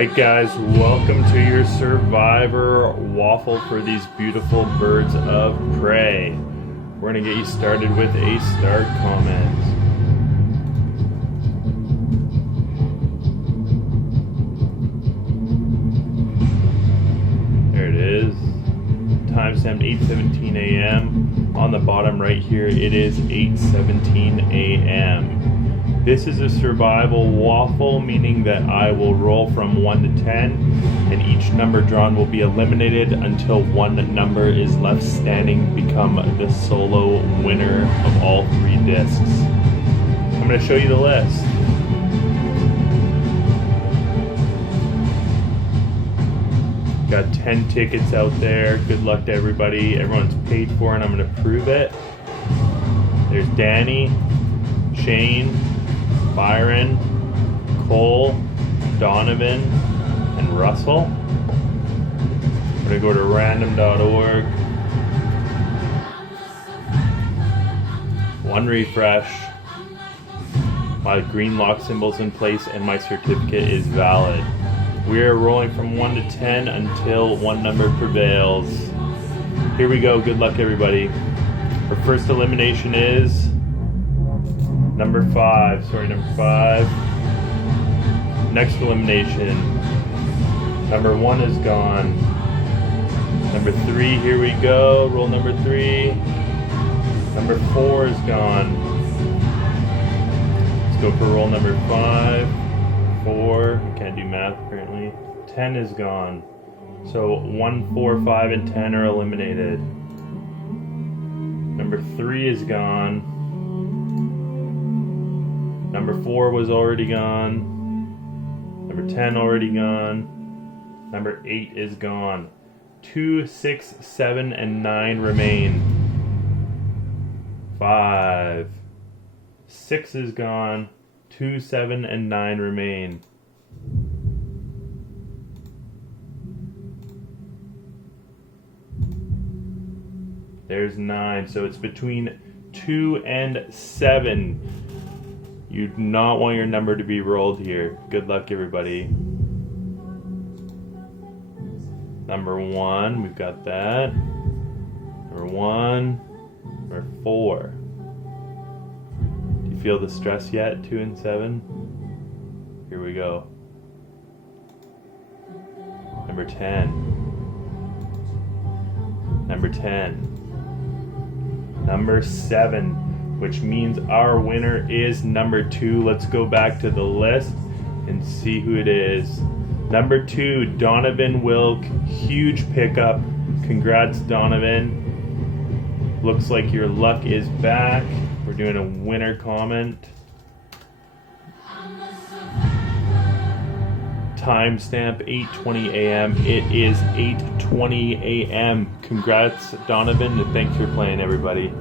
Alright guys, welcome to your Survivor Waffle for these beautiful birds of prey. We're going to get you started with a start comment. There it is. Timestamp 8:17 a.m. On the bottom right here, it is 8:17 a.m. This is a survival waffle, meaning that I will roll from 1 to 10, and each number drawn will be eliminated until one number is left standing, become the solo winner of all 3 discs. I'm going to show you the list. Got 10 tickets out there. Good luck to everybody. Everyone's paid for, and I'm going to prove it. There's Danny, Shane, Byron, Cole, Donovan, and Russell. I'm going to go to random.org. One refresh. My green lock symbol's in place and my certificate is valid. We are rolling from 1 to 10 until one number prevails. Here we go. Good luck, everybody. Our first elimination is number 5. Number 5. Next elimination. Number 1 is gone. Number 3, here we go. Roll number 3. Number 4 is gone. Let's go for roll number 5. 4. Can't do math apparently. 10 is gone. So 1, 4, 5, and 10 are eliminated. Number 3 is gone. Number 4 was already gone. Number 10 already gone. Number 8 is gone. 2, 6, 7, and 9 remain. 5. 6 is gone. 2, 7, and 9 remain. There's 9. So it's between 2 and 7. You do not want your number to be rolled here. Good luck, everybody. Number 1, we've got that. Number 1. Number 4. Do you feel the stress yet? 2 and 7. Here we go. Number 10. Number 10. Number 7. Which means our winner is number 2. Let's go back to the list and see who it is. Number 2, Donovan Wilk. Huge pickup. Congrats, Donovan. Looks like your luck is back. We're doing a winner comment. Timestamp 8:20 a.m. It is 8:20 a.m. Congrats, Donovan, and thanks for playing, everybody.